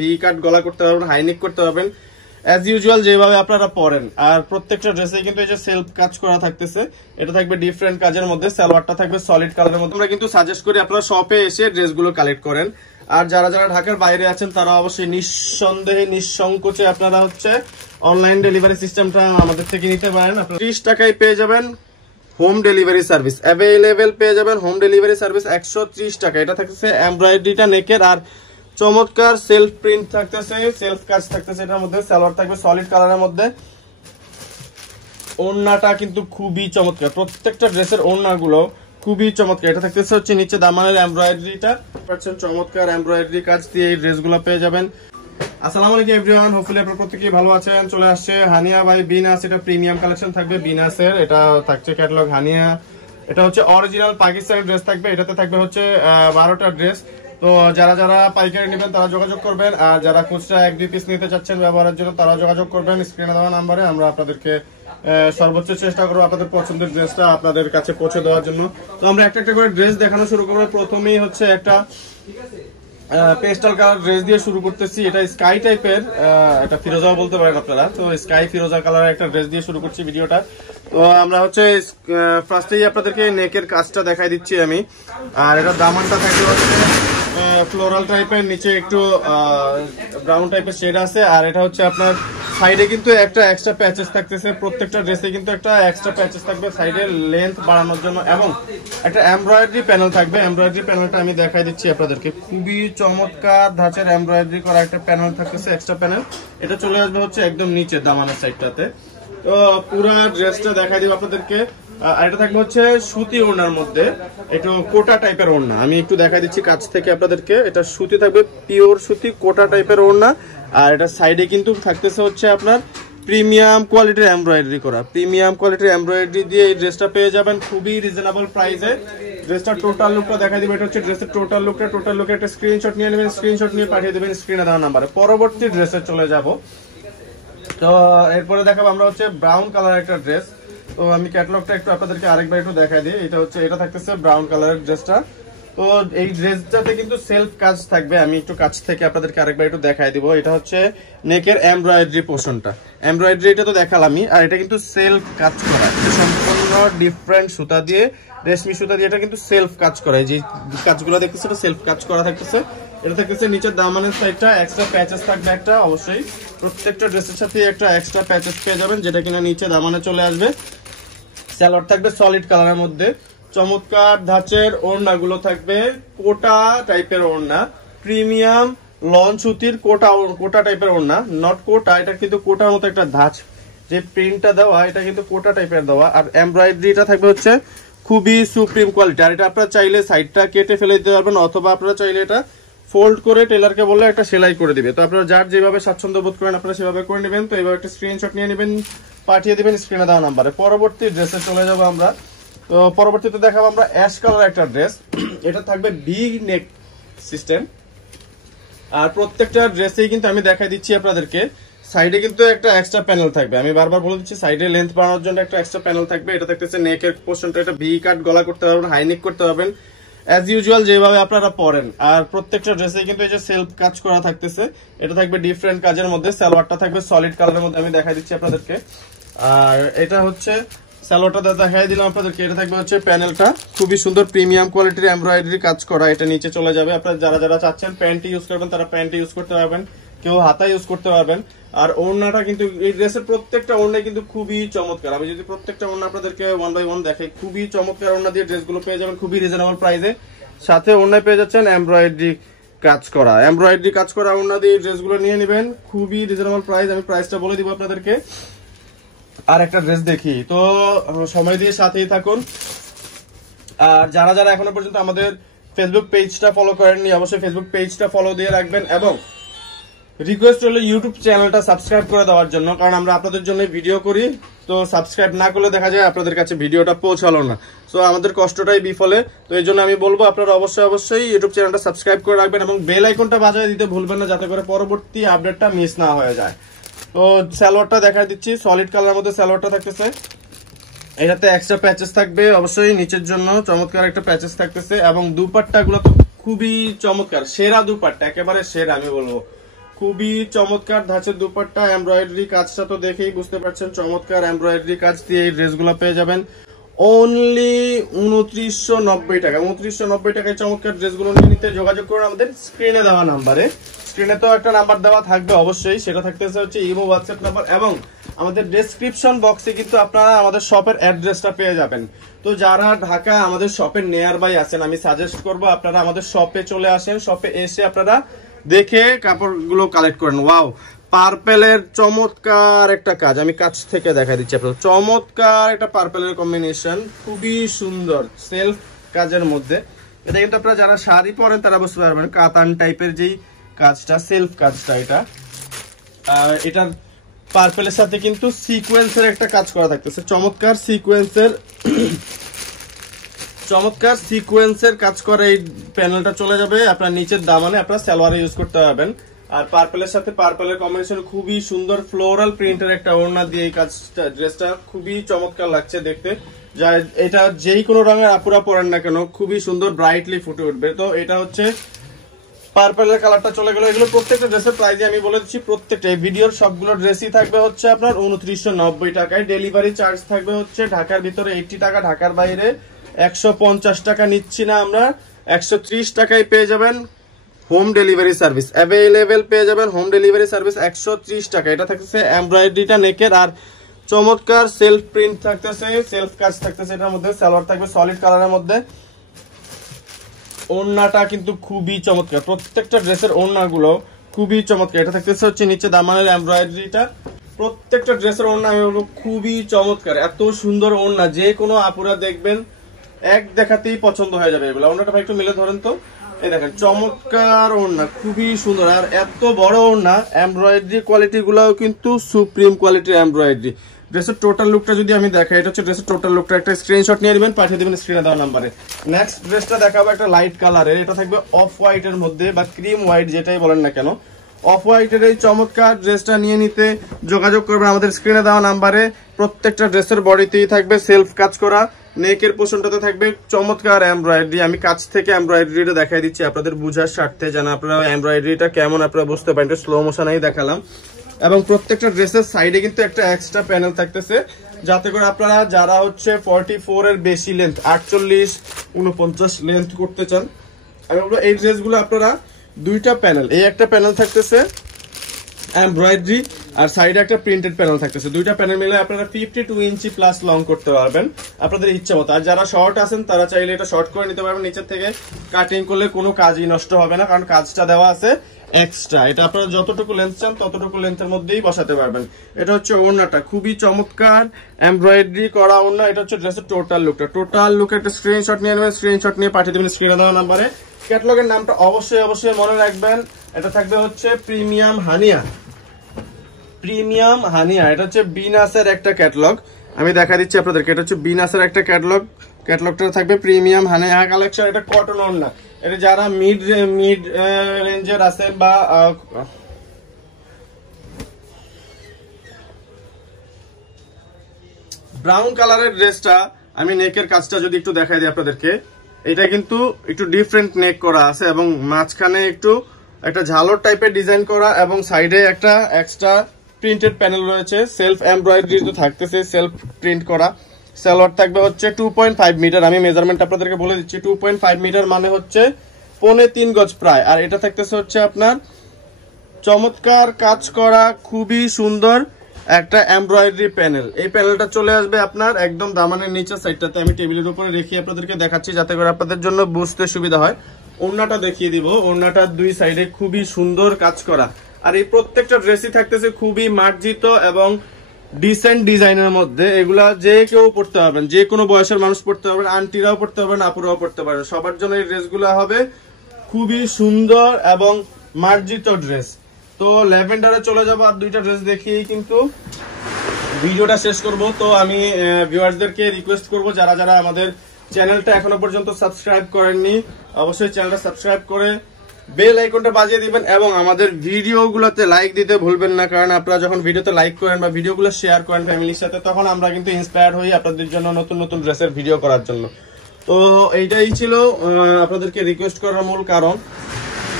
V কাট গলা করতে পারবেন, হাইনেক করতে পারবেন অ্যাজ ইউজুয়াল যেভাবে আপনারা পরেন। আর প্রত্যেকটা ড্রেসে কিন্তু এই যে সেলফ কাজ করা থাকতেছে, এটা থাকবে ডিফারেন্ট কাজের মধ্যে, সালোয়ারটা থাকবে সলিড কালারের মধ্যে। আমরা কিন্তু সাজেস্ট করি আপনারা শপে এসে ড্রেসগুলো কালেক্ট করেন। আর যারা যারা ঢাকার বাইরে আছেন তারা অবশ্যই নিঃসন্দেহে নিঃসংকোচে আপনারা হচ্ছে অনলাইন ডেলিভারি সিস্টেমটা আমাদের থেকে নিতে পারেন। আপনারা 30 টাকায় পেয়ে যাবেন হোম ডেলিভারি সার্ভিস অ্যাভেলেবেল, পেয়ে যাবেন হোম ডেলিভারি সার্ভিস 130 টাকা। এটা থাকতেছে এমব্রয়ডারিটা নেকের, আর চমৎকার সেলফ প্রিন্ট থাকতেছে, সেলফ কাজ থাকতেছে এটার মধ্যে। সালোয়ার থাকবে সলিড কালারের মধ্যে। ওড়নাটা কিন্তু খুবই চমৎকার, প্রত্যেকটা ড্রেসের ওড়নাগুলো খুবই চমৎকার। এটা থাকতেছে হচ্ছে নিচে দামানের এমব্রয়ডারিটা পাচ্ছেন, চমৎকার এমব্রয়ডারি কাজ দিয়ে এই ড্রেসগুলো পেয়ে যাবেন। আসসালামু আলাইকুম এভরিওয়ান, হোপফুলি আপনারা প্রত্যেকেই ভালো আছেন। চলে আসছে হানিয়া বাই বিনাস, এটা প্রিমিয়াম কালেকশন থাকবে বিনাসের। এটা থাকছে ক্যাটালগ হানিয়া, এটা হচ্ছে অরিজিনাল পাকিস্তানি ড্রেস থাকবে। এটাতে থাকবে হচ্ছে 12টা ড্রেস। তো যারা যারা পাইকারি নেবেন তারা যোগাযোগ করবেন, আর যারা খুচরা 1-2 পিস নিতে চাচ্ছেন ব্যবহারের জন্য তারা যোগাযোগ করবেন স্ক্রিনে দেওয়া নাম্বারে। আমরা আপনাদেরকে সর্বোচ্চ চেষ্টা করবো আপনাদের পছন্দের ড্রেসটা আপনাদের কাছে পৌঁছে দেওয়ার জন্য। তো আমরা একটা একটা করে ড্রেস দেখানো শুরু করবো। প্রথমেই হচ্ছে একটা পেস্টাল কালার ড্রেস দিয়ে শুরু করতেছি। এটা স্কাই টাইপের, এটা ফিরোজাও বলতে পারেন আপনারা। তো স্কাই ফিরোজা কালার একটা ড্রেস দিয়ে শুরু করছি ভিডিওটা। তো আমরা হচ্ছে ফার্স্টেই আপনাদেরকে নেকের কাজটা দেখাই দিচ্ছি আমি। আর এটা দামানটা থাকবে হচ্ছে ফ্লোরাল টাইপের, নিচে একটু ব্রাউন টাইপের শেড আছে। আর এটা হচ্ছে আপনার সাইডে কিন্তু একটা এক্সট্রা প্যাচেস থাকতেছে, প্রত্যেকটা ড্রেসে কিন্তু একটা এক্সট্রা প্যাচেস থাকবে সাইডে লেন্থ বাড়ানোর জন্য, এবং একটা এমব্রয়ডারি প্যানেল থাকবে। এমব্রয়ডারি প্যানেলটা আমি দেখাই দিচ্ছি আপনাদেরকে, খুবই চমৎকার ধাঁচের এমব্রয়ডারি করা একটা প্যানেল থাকতেছে, এক্সট্রা প্যানেল। এটা চলে আসবে হচ্ছে একদম নিচে দামানের সাইডটাতে। তো পুরো ড্রেসটা দেখাই দিব আপনাদেরকে। আর এটা থাকবে হচ্ছে সুতি ওড়নার মধ্যে, একটু কোটা টাইপের ওড়না। আমি একটু দেখাই দিচ্ছি কাছ থেকে আপনাদেরকে। এটা সুতি থাকবে, পিওর সুতি কোটা টাইপের ওড়না। আর এটা সাইডে কিন্তু থাকতেছে হচ্ছে আপনার প্রিমিয়াম কোয়ালিটির এমব্রয়ডারি করা, প্রিমিয়াম কোয়ালিটির এমব্রয়ডারি দিয়ে এই ড্রেসটা পেয়ে যাবেন খুবই রিজনেবল প্রাইসে। ড্রেসটার টোটাল লুকটা দেখাই দিবে। এটা হচ্ছে ড্রেসের টোটাল লুকটা। টোটাল লুকে একটা স্ক্রিনশট নিয়ে নেবেন, স্ক্রিনশট নিয়ে পাঠিয়ে দেবেন স্ক্রিনে দেওয়া নাম্বারে। পরবর্তী ড্রেসে চলে যাব। তো এরপরে দেখাবো আমরা হচ্ছে ব্রাউন কালার একটা ড্রেস। তো আমি ক্যাটালগটা একটু আপনাদেরকে আরেকবার একটু দেখাই দিই। এটা হচ্ছে, এটা থাকতেছে ব্রাউন কালারের ড্রেসটা। তো এই ড্রেসটাতে কিন্তু সেলফ কাজ থাকবে। আমি একটু কাছ থেকে আপনাদেরকে আরেকবার একটু দেখাই দিব। এটা হচ্ছে নেকের এমব্রয়ডারি পোর্শনটা, এমব্রয়ডারিটা তো দেখালামই। আর এটা কিন্তু সেলফ কাজ করা, সম্পূর্ণ ডিফারেন্ট সুতা দিয়ে, রেশমি সুতা দিয়ে এটা কিন্তু সেলফ কাজ করা। যে কাজগুলো দেখতেছে এটা সেলফ কাজ করা থাকতেছে। এটা থাকতেছে নিচের দামানের সাইডটা এক্সট্রা প্যাচেস থাকবে একটা, অবশ্যই প্রত্যেকটা ড্রেসের সাথে একটা এক্সট্রা প্যাচেস পেয়ে যাবেন, যেটা কিনা নিচে দামানে চলে আসবে। সালোয়ার থাকবে সলিড কালারের মধ্যে, চমৎকার ধাঁচের ওড়নাগুলো থাকবে কোটা টাইপের ওড়না, প্রিমিয়াম লন সুতির কোটা টাইপের ওড়না, নট কোটা, এটা কিন্তু কোটার মতো একটা ধাঁচ, যে প্রিন্টটা দেওয়া এটা কিন্তু কোটা টাইপের দেওয়া। আর এমব্রয়ডারিটা থাকবে হচ্ছে খুবই সুপ্রিম কোয়ালিটি। আর এটা আপনারা চাইলে সাইডটা কেটে ফেলে দিতে পারবেন, অথবা আপনারা চাইলে এটা ফোল্ড করে টেলারকে বললে একটা সেলাই করে দিবে। তো আপনারা যার যেভাবে স্বাচ্ছন্দ্য বোধ করেন আপনারা সেভাবে করে নেবেন। তো এইভাবে একটা স্ক্রিনশট নিয়ে নেবেন, পাঠিয়ে দিবেন স্ক্রিনে দেওয়া নাম্বারে। পরবর্তী ড্রেসে চলে যাবো আমরা। তো পরবর্তীতে দেখাবো আমরা অ্যাশ কালার একটা ড্রেস। এটা থাকবে বিগ নেক সিস্টেম। আর প্রত্যেকটা ড্রেসেই কিন্তু আমি দেখাই দিচ্ছি আপনাদেরকে সাইডে কিন্তু একটা এক্সট্রা প্যানেল থাকবে। আমি বারবার বলে দিচ্ছি সাইডে লেন্থ বাড়ানোর জন্য একটা এক্সট্রা প্যানেল থাকবে। এটা থাকতেছে নেকের পোর্শনটা, এটা ভি কাট গলা করতে পারবেন, হাইনেক করতে পারবেন অ্যাজ ইউজুয়াল যেভাবে আপনারা পরেন। আর প্রত্যেকটা ড্রেসে কিন্তু এই যে সেলফ কাজ করা থাকতেছে, এটা থাকবে ডিফারেন্ট কাজের মধ্যে। সালোয়ারটা থাকবে সলিড কালারের মধ্যে, আমি দেখাই দিচ্ছি আপনাদেরকে। আর এটা হচ্ছে সালোয়ারটা দেখাই দিলাম আপনাদেরকে। এটা থাকবে হচ্ছে প্যানেলটা খুবই সুন্দর প্রিমিয়াম কোয়ালিটির এমব্রয়ডারি কাজ করা, এটা নিচে চলে যাবে। আপনারা যারা যারা চাচ্ছেন প্যান্ট ইউজ করবেন তারা প্যান্ট ইউজ করতে পারবেন, কেউ হাতা ইউজ করতে পারবেন। আর ওড়নাটা কিন্তু এই ড্রেসের প্রত্যেকটা ওড়নাই কিন্তু খুবই চমৎকার। আমি যদি প্রত্যেকটা ওড়না আপনাদেরকে 1 বাই 1 দেখাই, খুবই চমৎকার ওড়না দিয়ে ড্রেসগুলো পেয়ে যাবেন খুবই রিজনেবল প্রাইসে। সাথে ওড়নায় পেয়ে যাচ্ছেন এমব্রয়ডারি কাজ করা, এমব্রয়ডারি কাজ করা ওড়না দিয়ে ড্রেসগুলো নিয়ে নেবেন, খুবই রিজনেবল প্রাইস। আমি প্রাইসটা বলে দিব আপনাদেরকে। আর একটা ড্রেস দেখি, তো সময় দিয়ে সাথেই থাকুন। আর যারা যারা এখনো পর্যন্ত আমাদের ফেসবুক পেজটা ফলো করেননি অবশ্যই ফেসবুক পেজটা ফলো দিয়ে রাখবেন, এবং রিকোয়েস্ট হলো ইউটিউব চ্যানেলটা সাবস্ক্রাইব করে দেওয়ার জন্য, কারণ আমরা আপনাদের জন্য ভিডিও করি। তো সাবস্ক্রাইব না করলে দেখা যায় আপনাদের কাছে ভিডিওটা পৌঁছালো না, তো আমাদের কষ্টটাই বিফলে। তো এই জন্য আমি বলবো আপনারা অবশ্যই ইউটিউব চ্যানেলটা সাবস্ক্রাইব করে রাখবেন, এবং বেল আইকনটা বাজিয়ে দিতে ভুলবেন না, যাতে করে পরবর্তী আপডেটটা মিস না হয়ে যায়। তো সালোয়ারটা দেখা দিচ্ছি, সলিড কালারের মধ্যে সালোয়ারটা থাকতেছে। এটাতে এক্সট্রা প্যাচেস থাকবে অবশ্যই নিচের জন্য, চমৎকার একটা প্যাচেস থাকতেছে। এবং দুপাট্টা গুলো তো খুবই চমৎকার, সেরা দুপাট্টা, একেবারে সেরা আমি বলবো। খুবই চমৎকার ধাঁচের দুপাট্টা, এমব্রয়ডারি কাজটা তো দেখেই বুঝতে পারছেন, চমৎকার এমব্রয়ডারি কাজ দিয়ে এই ড্রেসগুলো পেয়ে যাবেন অনলি 2990 টাকা। 2990 টাকায় চমৎকার ড্রেসগুলো নিতে যোগাযোগ করুন আমাদের স্ক্রিনে দেওয়া নাম্বারে। স্ক্রিনে তো একটা নাম্বার দেওয়া থাকবে অবশ্যই, সেটা থাকতেছে হচ্ছে ইমো হোয়াটসঅ্যাপ নাম্বার, এবং আমাদের ডেসক্রিপশন বক্সে কিন্তু আপনারা আমাদের শপের অ্যাড্রেসটা পেয়ে যাবেন। তো যারা ঢাকা আমাদের শপের নিয়ার বাই আছেন, আমি সাজেস্ট করব আপনারা আমাদের শপে চলে আসেন। শপে এসে আপনারা দেখে কাপড়গুলো কালেক্ট করেন। ওয়াও, পার্পেলের চমৎকার একটা কাজ, আমি কাছ থেকে দেখা দিচ্ছি আপনাদের। চমৎকার একটা পার্পেলের কম্বিনেশন, খুবই সুন্দর সেলফ কাজের মধ্যে। এটা কিন্তু আপনারা যারা শাড়ি পরেন তারা বুঝতে পারবেন কাতান টাইপের যেই কাজটা, সেলফ কাজটা এটা। এটার পার্পেলের সাথে কিন্তু সিকোয়েন্সের একটা কাজ করা থাকতেছে, চমৎকার সিকোয়েন্সের কাজ করে এই প্যানেলটা চলে যাবে আপনার নিচের দামানে, আপনারা সালোয়ারে ইউজ করতে পারবেন। আর পার্পেলের সাথে পার্পেলের কম্বিনেশন খুবই সুন্দর, ফ্লোরাল প্রিন্টের একটা ওড়না দিয়ে এই কাজটা, ড্রেসটা খুবই চমৎকার লাগছে দেখতে। যা এটা যেই কোনো রঙের আপুরা পরেন না কেন খুবই সুন্দর ব্রাইটলি ফুটে উঠবে। তো এটা হচ্ছে পার্পেলের কালারটা চলে গেল। এগুলো প্রত্যেকটা ড্রেসের প্রাইসে আমি বলে দিচ্ছি, প্রত্যেকটা ভিডিওর সবগুলো ড্রেসই থাকবে হচ্ছে আপনার 2990 টাকায়। ডেলিভারি চার্জ থাকবে হচ্ছে ঢাকার ভিতরে 80 টাকা, ঢাকার বাইরে 150 টাকা নিচ্ছি না আমরা, 130 টাকায় পেয়ে যাবেন হোম ডেলিভারি সার্ভিস অ্যাভেলেবেল, পেয়ে যাবেন হোম ডেলিভারি সার্ভিস 130 টাকা। এটা থাকতেছে এমব্রয়ডারিটা নেকের, আর চমৎকার সেলফ প্রিন্ট থাকতেছে, সেলফ কাজ থাকতেছে এটার মধ্যে। সালোয়ার থাকবে সলিড কালারের মধ্যে। ওড়নাটা কিন্তু খুবই চমৎকার, প্রত্যেকটা ড্রেসের ওড়নাগুলো খুবই চমৎকার। এটা থাকতেছে হচ্ছে নিচে দামানের এমব্রয়ডারিটা, প্রত্যেকটা ড্রেসের ওড়না খুবই চমৎকার, এত সুন্দর ওড়না যে কোনো আপুরা দেখবেন এক দেখাতেই পছন্দ হয়ে যাবে এগুলো। ওড়নাটা ভাই একটু মিলে ধরেন তো, এই দেখেন চমৎকার ওড়না, খুবই সুন্দর। আর এত বড় ওড়না, এমব্রয়ডারি কোয়ালিটি গুলাও কিন্তু সুপ্রিম কোয়ালিটির এমব্রয়ডারি। ড্রেসের টোটাল লুকটা যদি আমি দেখাই, এটা হচ্ছে ড্রেসের টোটাল লুকটা, একটা স্ক্রিনশট নিয়ে নেবেন, পাঠিয়ে দেবেন স্ক্রিনে দেওয়া নাম্বারে। নেক্সট ড্রেসটা দেখাবো একটা লাইট কালারের, এটা থাকবে অফ হোয়াইটের মধ্যে বা ক্রিম হোয়াইট যেটাই বলেন না কেন। অফ হোয়াইটের এই চমৎকার ড্রেসটা নিয়ে নিতে যোগাযোগ করবেন আমাদের স্ক্রিনে দেওয়া নাম্বারে। প্রত্যেকটা ড্রেসের বডিতেই থাকবে সেলফ কাজ করা, নেকের পোর্শনটাতে থাকবে চমৎকার এমব্রয়ডারি। আমি কাছ থেকে এমব্রয়ডারিটা দেখাই দিচ্ছি আপনাদের বুঝার স্বার্থে, যেন আপনারা এমব্রয়ডারিটা কেমন আপনারা বুঝতে পারেন। এটা স্লো মোশনেই দেখালাম। এবং প্রত্যেকটা ড্রেসের সাইডে কিন্তু একটা এক্সট্রা প্যানেল থাকতেছে, যাতে করে আপনারা যারা হচ্ছে 44 এর বেশি লেন্থ, 48, 49 লেন্থ করতে চান, আমি বলবো এই ড্রেসগুলো আপনারা দুইটা প্যানেল, এই একটা প্যানেল থাকতেছে এমব্রয়ডারি আর সাইডে একটা প্রিন্টেড প্যানেল থাকতেছে, দুইটা প্যানেল মিলে আপনারা 52 ইঞ্চি প্লাস লং করতে পারবেন আপনাদের ইচ্ছা মতো। আর যারা শর্ট আছেন তারা চাইলে এটা শর্ট করে নিতে পারবেন, নিচের থেকে কাটিং করলে কোনো কাজই নষ্ট হবে না, কারণ কাজটা দেওয়া আছে এক্সট্রা। এটা আপনারা যতটুকু লেন্থ চান ততটুকু লেন্থের মধ্যেই বসাতে পারবেন। এটা হচ্ছে ওড়নাটা, খুবই চমৎকার এমব্রয়ডারি করা ওড়না। এটা হচ্ছে ড্রেসের টোটাল লুকটা। টোটাল লুকের একটা স্ক্রিনশট নিয়ে নেবেন, স্ক্রিনশট নিয়ে পাঠিয়ে দেবেন স্ক্রিনে দেওয়া নাম্বারে। ক্যাটালগের নামটা অবশ্যই মনে রাখবেন, এটা থাকবে হচ্ছে প্রিমিয়াম হানিয়া। প্রিমিয়াম হানিয়া, এটা হচ্ছে বিনাসের একটা ক্যাটালগ, আমি দেখা দিচ্ছি আপনাদেরকে। এটা হচ্ছে বিনাসের একটা ক্যাটালগ, ক্যাটালগটা থাকবে প্রিমিয়াম হানিয়া কালেকশন। এটা কটন ওড়না, এটা যারা মিড রেঞ্জের আছেন বা ব্রাউন কালারের ড্রেসটা, আমি নেকের কাজটা যদি একটু দেখাই দিই আপনাদেরকে, এটা কিন্তু একটু ডিফারেন্ট নেক করা আছে এবং মাঝখানে একটু একটা ঝালর টাইপের ডিজাইন করা এবং সাইডে একটা এক্সট্রা প্রিন্টেড প্যানেল রয়েছে। সেলফ এমব্রয়ডারি তো থাকতেছে, সেলফ প্রিন্ট করা। সালোয়ার থাকবে হচ্ছে 2.5 মিটার, আমি মেজারমেন্ট আপনাদেরকে বলে দিচ্ছি। 2.5 মিটার মানে হচ্ছে 3.25 গজ প্রায়। আর এটা থাকতেছে হচ্ছে আপনার চমৎকার কাজ করা, খুবই সুন্দর একটা এমব্রয়ডারি প্যানেল। এই প্যানেলটা চলে আসবে আপনার একদম দামানের নিচের সাইডটাতে। আমি টেবিলের উপরে রেখে আপনাদেরকে দেখাচ্ছি যাতে করে আপনাদের জন্য বুঝতে সুবিধা হয়। ওড়নাটা দেখিয়ে দিব, ওড়নাটার দুই সাইডে খুবই সুন্দর কাজ করা। আর এই প্রত্যেকটা ড্রেসই থাকতেছে খুবই মার্জিত এবং ডিসেন্ট ডিজাইনের মধ্যে। এগুলা যে কেউ পড়তে পারবেন, যে কোনো বয়সের মানুষ পড়তে পারবেন, আন্টিরাও পড়তে পারবেন, আপুরাও পড়তে পারবেন, সবার জন্য এই ড্রেসগুলো হবে খুবই সুন্দর এবং মার্জিত ড্রেস। তো ল্যাভেন্ডারে চলে যাবো, আর দুইটা ড্রেস দেখিয়েই কিন্তু ভিডিওটা শেষ করব। তো আমি ভিউয়ার্সদেরকে রিকোয়েস্ট করব, যারা যারা আমাদের চ্যানেলটা এখনো পর্যন্ত সাবস্ক্রাইব করেননি, অবশ্যই চ্যানেলটা সাবস্ক্রাইব করে বেল আইকনটা বাজিয়ে দিবেন এবং আমাদের ভিডিওগুলোতে লাইক দিতে ভুলবেন না। কারণ আপনারা যখন ভিডিওতে লাইক করেন বা ভিডিওগুলো শেয়ার করেন ফ্যামিলির সাথে, তখন আমরা কিন্তু ইন্সপায়ার হই আপনাদের জন্য নতুন নতুন ড্রেসের ভিডিও করার জন্য। তো এইটাই ছিল আপনাদেরকে রিকোয়েস্ট করার মূল কারণ।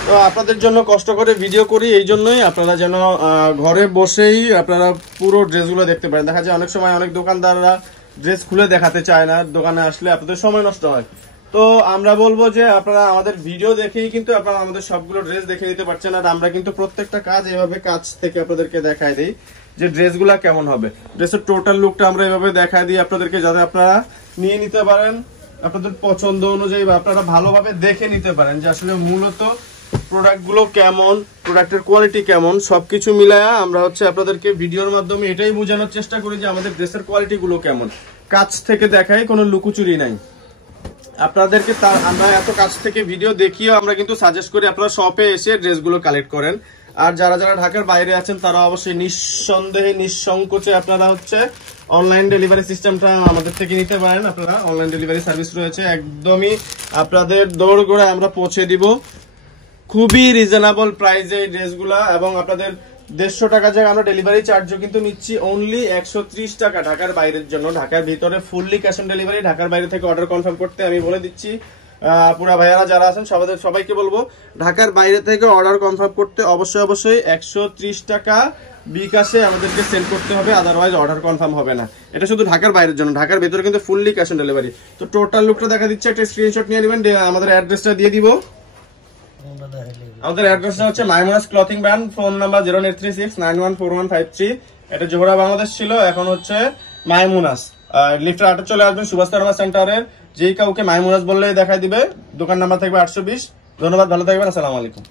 তো আপনাদের জন্য কষ্ট করে ভিডিও করি, এই জন্যই আপনারা যেন ঘরে বসেই আপনারা পুরো ড্রেসগুলো দেখতে পারেন। দেখা যায় অনেক সময় অনেক দোকানদাররা ড্রেস খুলে দেখাতে চায় না, দোকানে আসলে আপনাদের সময় নষ্ট হয়। তো আমরা বলবো যে আপনারা আমাদের ভিডিও দেখেই কিন্তু আপনারা আমাদের সবগুলো ড্রেস দেখে নিতে পারছেন। আর আমরা কিন্তু প্রত্যেকটা কাজ এভাবে কাজ থেকে আপনাদেরকে দেখাই দিই যে ড্রেসগুলা কেমন হবে। ড্রেসের টোটাল লুকটা আমরা এভাবে দেখাই দিই আপনাদেরকে, যাতে আপনারা নিয়ে নিতে পারেন আপনাদের পছন্দ অনুযায়ী, বা আপনারা ভালোভাবে দেখে নিতে পারেন যে আসলে মূলত প্রোডাক্টগুলো কেমন, প্রোডাক্টের কোয়ালিটি কেমন, সবকিছু মিলায়া আমরা হচ্ছে আপনাদেরকে ভিডিওর মাধ্যমে এটাই বোঝানোর চেষ্টা করি যে আমাদের ড্রেসের কোয়ালিটিগুলো কেমন। কাছ থেকে দেখাই, কোনো লুকোচুরি নাই আপনাদেরকে। আমরা এত কাছ থেকে ভিডিও দেখিও আমরা কিন্তু সাজেস্ট করি আপনারা শপে এসে ড্রেসগুলো কালেক্ট করেন। আর যারা যারা ঢাকার বাইরে আছেন তারা অবশ্যই নিঃসন্দেহে নিঃসংকোচে আপনারা হচ্ছে অনলাইন ডেলিভারি সিস্টেমটা আমাদের থেকে নিতে পারেন। আপনারা অনলাইন ডেলিভারি সার্ভিস রয়েছে, একদমই আপনাদের দৌড় করে আমরা পৌঁছে দিব খুবই রিজনেবল প্রাইসে এই ড্রেসগুলা। এবং আপনাদের 150 টাকা জায়গায় আমরা ডেলিভারি চার্জও কিন্তু নিচ্ছি অনলি 130 টাকা ঢাকার বাইরের জন্য। ঢাকার ভিতরে ফুললি ক্যাশ অন ডেলিভারি, ঢাকার বাইরে থেকে অর্ডার কনফার্ম করতে আমি বলে দিচ্ছি পুরা ভাইয়ারা যারা আছেন সবাইকে বলবো, ঢাকার বাইরে থেকে অর্ডার কনফার্ম করতে অবশ্যই 130 টাকা বিকাশে আমাদেরকে সেন্ড করতে হবে, আদারওয়াইজ অর্ডার কনফার্ম হবে না। এটা শুধু ঢাকার বাইরের জন্য, ঢাকার ভিতরে কিন্তু ফুললি ক্যাশ অন ডেলিভারি। তো টোটাল লুকটা দেখা দিচ্ছে, একটা স্ক্রিনশট নিয়ে নেবেন, আমাদের অ্যাড্রেসটা দিয়ে দিব। আমাদের অ্যাড্রেসটা হচ্ছে মাইমুনাস ক্লথিং ব্র্যান্ড, ফোন নাম্বার 08369141153। এটা জোহরা বাংলাদেশ ছিল, এখন হচ্ছে মাইমুনাস। লিফটের 8 চলে আসবেন সুভাষ তারমা সেন্টারের, যেই কাউকে মাইমুনাস বললেই দেখাই দিবে। দোকান নাম্বার থাকবে 820। ধন্যবাদ, ভালো থাকবেন, আসসালামু আলাইকুম।